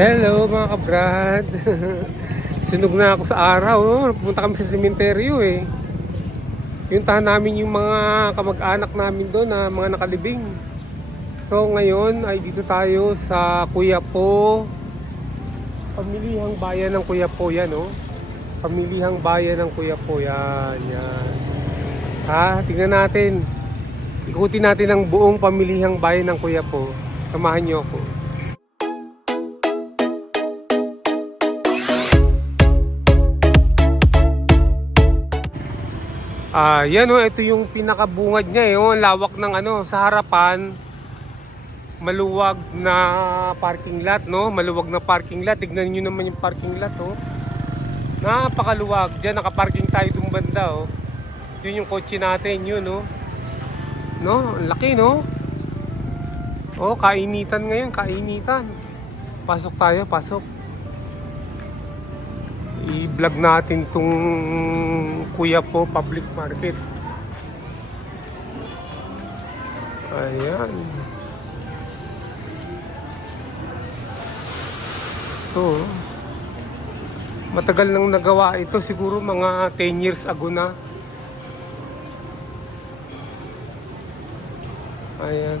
Hello mga kabrad. Sunog na ako sa araw, no? Pumunta kami sa sementeryo eh. Yuntahan namin yung mga kamag-anak namin doon na mga nakalibing. So ngayon ay dito tayo sa Quiapo. Pamilihang bayan ng Quiapo yan, no? Pamilihang bayan ng Quiapo yan, yan. Tingnan natin. Ikutin natin ang buong pamilihang bayan ng Quiapo. Samahan niyo ako. Yan ito yung pinakabungad niya ang lawak ng sa harapan. Maluwag na parking lot, no? Maluwag na parking lot. Tignan niyo naman yung parking lot, Napakaluwag. Diyan nakaparking tayo dun banda, Yun yung kotse natin, yun, No, ang laki, no? Kainitan ngayon, kainitan. Pasok tayo, pasok. I-vlog natin tong Quiapo Public Market. Ayan. Ito. Matagal nang nagawa ito. Siguro mga 10 years ago na. Ayan.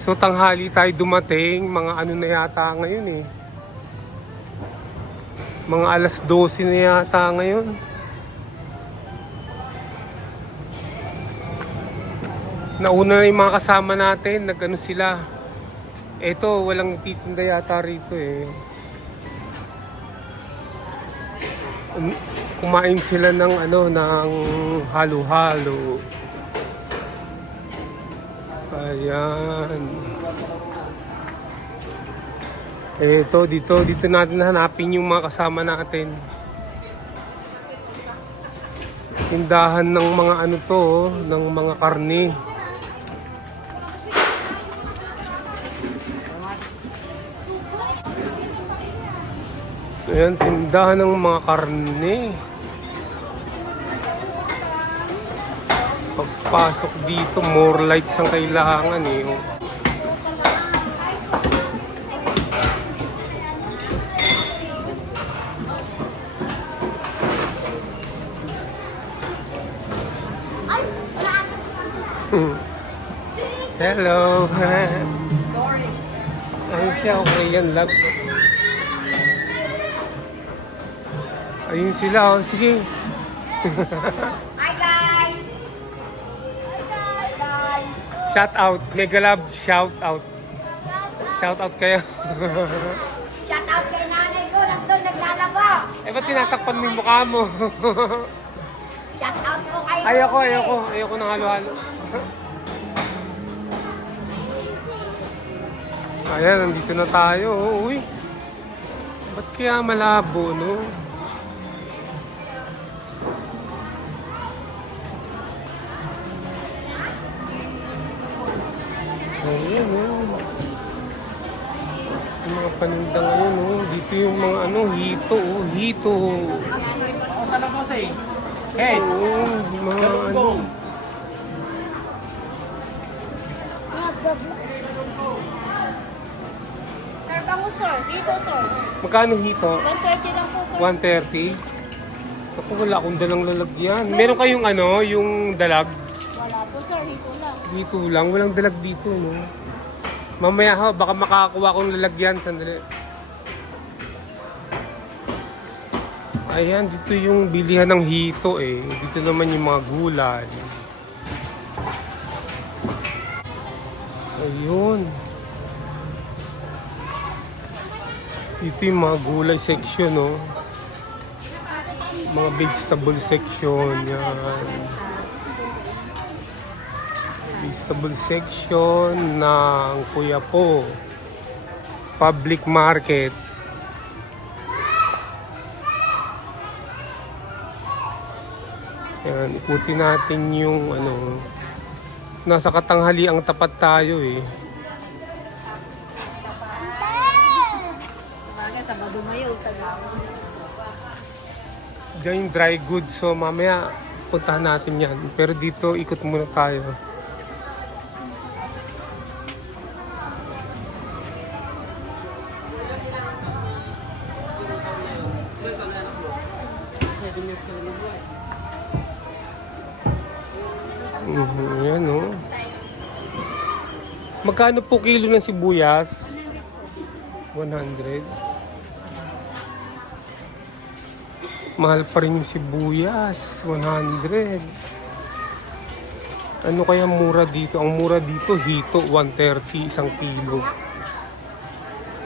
So tanghali tayo dumating. Mga na yata ngayon Mga alas 12 na yata ngayon. Nauna na yung mga kasama natin. Nag-ano sila. Eto, walang titinda yata rito Kumain sila ng ng halo-halo. Ayan. Dito natin hanapin yung mga kasama natin. Tindahan ng mga ng mga karne. Ayan, tindahan ng mga karne. Pagpasok dito, more lights ang kailangan Hello. Ayun siya, okay yan, love. Ayun sila, sige. Hi guys! Hi guys! Shout out, Mega Love, shout out. Shout out kayo. Shout out kay nanay ko, nandun naglalaba. Ba't tinatakpan mo yung mukha mo? Shout out po kayo. Ayoko ng halo-halo. Ayan, nandito na tayo. Uy, ba't kaya malabo, no? Ayan, yung mga paninda ngayon, Dito yung mga hito, hito. Hey! Mga Sir, bango sir. Dito sir. Magkano hito? 130 lang po sir. 130? Ako, wala akong dalang lalagyan. Meron kayong yung dalag? Wala po sir, dito lang. Dito lang, walang dalag dito, no? Mamaya baka makakakuha akong lalagyan. Sandali. Ayan, dito yung bilihan ng hito Dito naman yung mga gulay. Ayun. Dito yung mga gulay section, Mga vegetable section, yan. Vegetable section ng Quiapo Public Market. Yan, ikutin natin yung nasa katanghali ang tapat tayo Sabado ngayon, Diyan yung dry goods, so mamaya puntahan natin yan. Pero dito, ikot muna tayo. Ayan, oh. Magkano po kilo ng sibuyas? 100. Mahal pa rin yung sibuyas. 100. Ano kaya mura dito? Ang mura dito, hito, 130, isang kilo.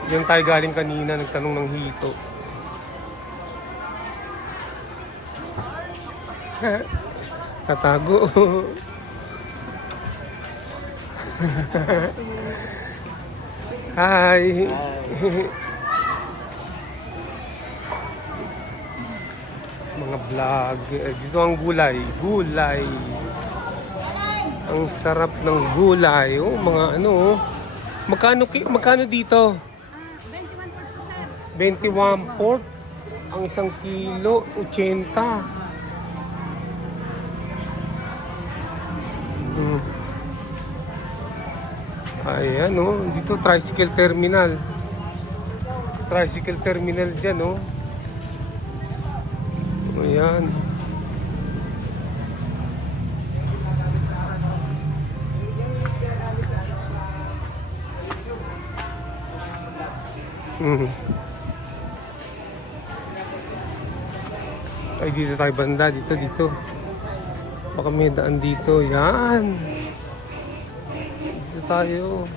Diyan tayo galing kanina, nagtanong ng hito. Tatago. Hi. Mga vlog. Dito ang gulay. Gulay. Ang sarap ng gulay. Oh, mga ano. Oh. Magkano dito? 21 pork. Ang isang kilo, 80. Ayan, oh. Dito, tricycle terminal. Tricycle terminal dyan, oh. Ayan. Ay, dito tayo banda. Dito. Baka may daan dito. Yan. Dito tayo.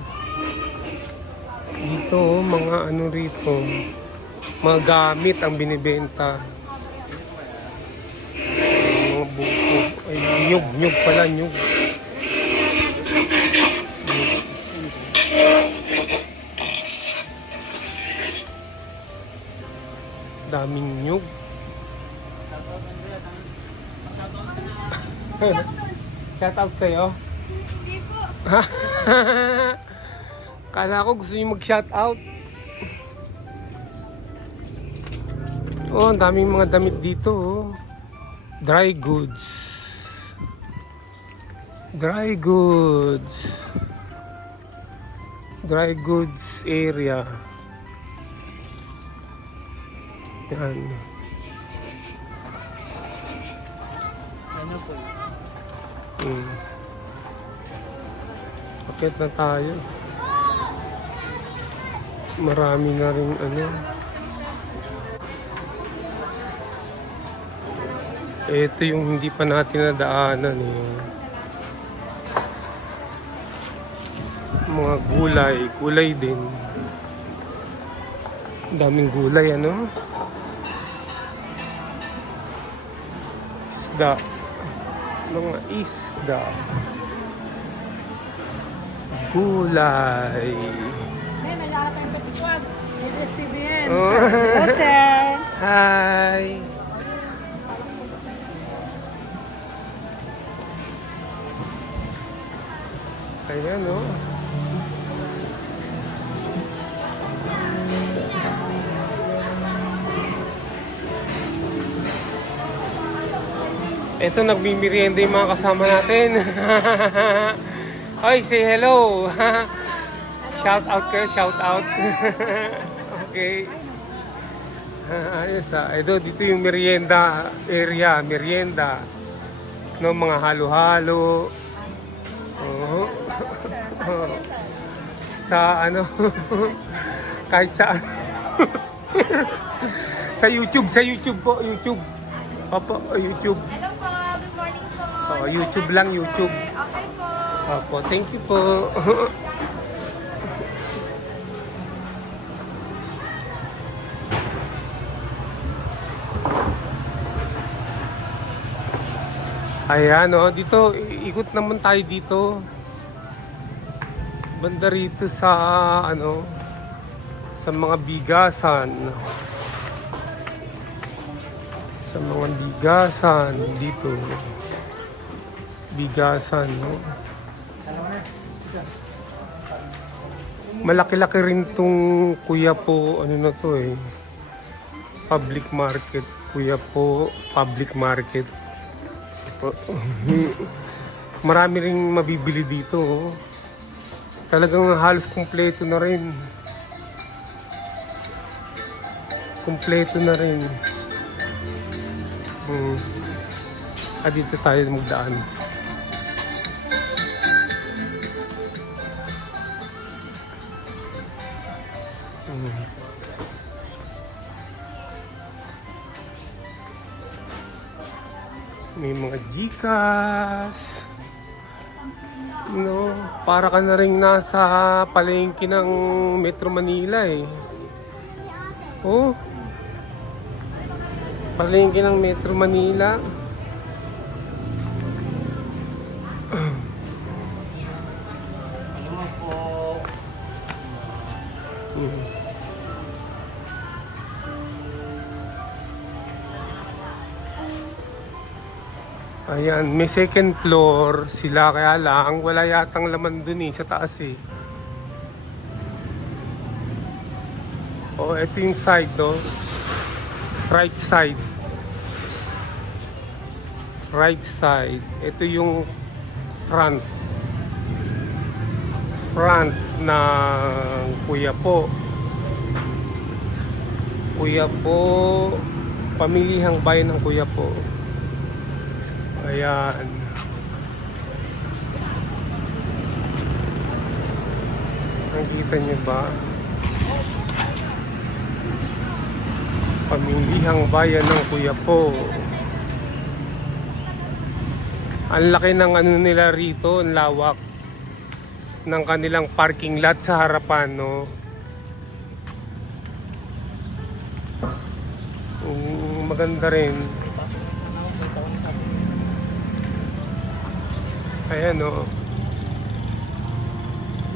Dito, mga ano rito. Mga gamit ang binibenta. Mga buko. Ay, nyug pala, nyug. Daming nyug. Shout out kayo? Hindi po. Kala ko gusto niyo mag-shout out. Oh, ang daming mga damit dito. Oh. Dry goods. Dry goods. Dry goods area. Yan. Ano po? Akit na tayo. Marami na rin ano. Ito yung hindi pa natin nadaanan eh. Mga gulay din. Daming gulay ano. Isda. Mga isda. Gulay. May nagkakaroon tayong petikwag. CBN. Oh. Hello, sir. Hi. Ayan, no? Ito, nagbimirienda yung mga kasama natin. Oy, say hello. Shout out kayo, shout out. Okay. Ayos ah. Ito, dito yung merienda area, merienda. No, mga halo-halo. Oh. Sa ano, kahit saan. Sa YouTube po, YouTube. Opo, YouTube. Hello po, good morning po. Oh, YouTube lang, YouTube. Okay po. Opo, thank you po. Ayan, oh, dito, ikot naman tayo dito. Banda rito sa, ano, sa mga bigasan. Sa mga bigasan dito. Bigasan, no? Malaki-laki rin tong kuya po, ano na to eh. Public market. Kuya po, public market. Marami ring mabibili dito. Oh. Talagang halos kumpleto na rin. Kumpleto na rin. Hmm. Dito tayo magdaan. Hmm. May mga Gcash. No, para ka na rin nasa palengke ng Metro Manila eh. Oh. Palengke ng Metro Manila. Ano po? Ayan, may second floor sila kaya lang wala yatang laman dun sa taas eh. Oh, ito yung side no. Right side. Right side. Ito yung front. Front ng Kuya Po. Kuya Po. Pamilihang bayan ng Kuya Po. Ayan. Nakikita niyo ba? Pamilihang bayan ng Kuya Po. Ang laki ng ano nila rito, ang lawak ng kanilang parking lot sa harapan, no? Maganda rin. Ayan, no?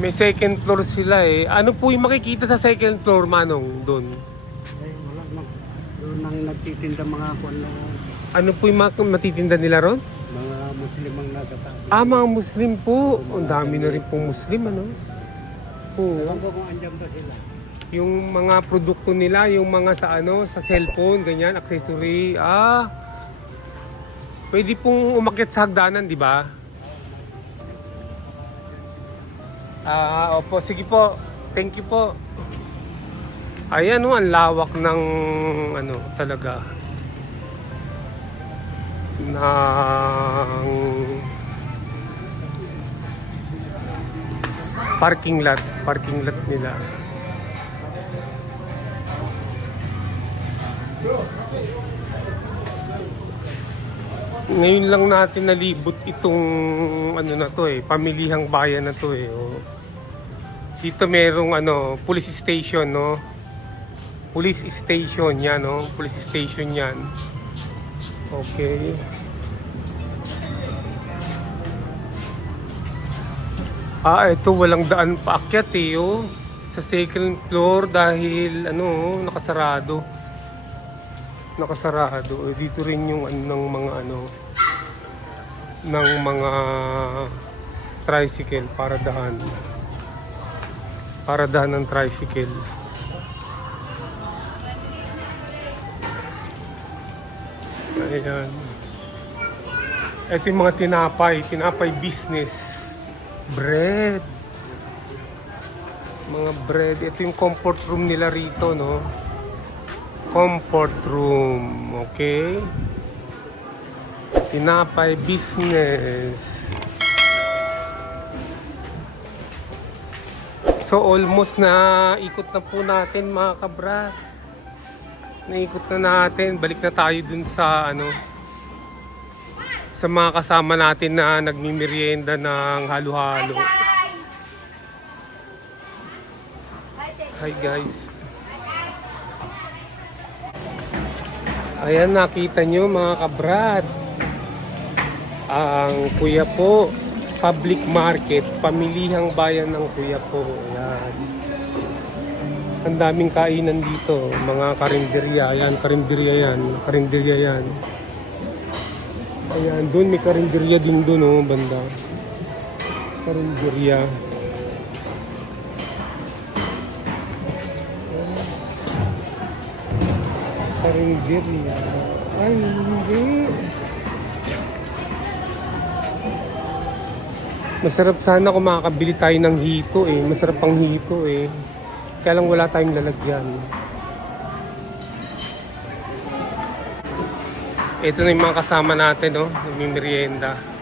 May second floor sila eh. Ano po yung makikita sa second floor, Manong, doon? Ay, wala lang. Doon ang nagtitinda mga kuwan na Ano po yung matitinda nila ron? mga Muslim ang nagata. Mga Muslim po. Ang dami na rin pong Muslim, ano? Ewan Oo. ko kung andyan ba sila. Yung mga produkto nila, yung mga sa ano, sa cellphone, ganyan, accessory. Pwede pong umakyat sa hagdanan, di ba? Opo, sige po. Thank you po. Ayan, oh, ang lawak ng ano, talaga. Ng parking lot nila. Ngayon lang natin nalibot itong ano na to eh, pamilihang bayan na to eh. Oh. Dito merong ano, police station, no. Police station 'yan, no. Police station 'yan. Okay. Ito walang daan paakyat eh, oh. Sa second floor dahil ano, nakasarado. Nakasarado. Dito rin yung ano ng mga ano ng mga tricycle para daan. Para daan ng tricycle. Ayan. Ito yung mga tinapay business. Bread. Mga bread. Ito yung comfort room nila rito, no? Comfort room. Okay? Tinapay business. So almost na ikot na po natin mga kabrat. Naikot na natin. Balik na tayo dun sa ano, sa mga kasama natin na nagmimerienda ng halo-halo. Hi guys. Ayan, nakita nyo mga kabrat. Ang Kuya Po Public Market, pamilihang bayan ng Kuya Po. Ayan. Ang daming kainan dito, mga karinderya. Ayan, karinderya yan. Karinderya yan. Ayan, doon may karinderya din doon, oh, banda. Karinderya. Karinderya. Ay, hindi. Masarap sana kung makakabili tayo ng hito eh. Masarap ang hito eh. Kaya lang wala tayong lalagyan. Ito na yung mga kasama natin, no? May merienda.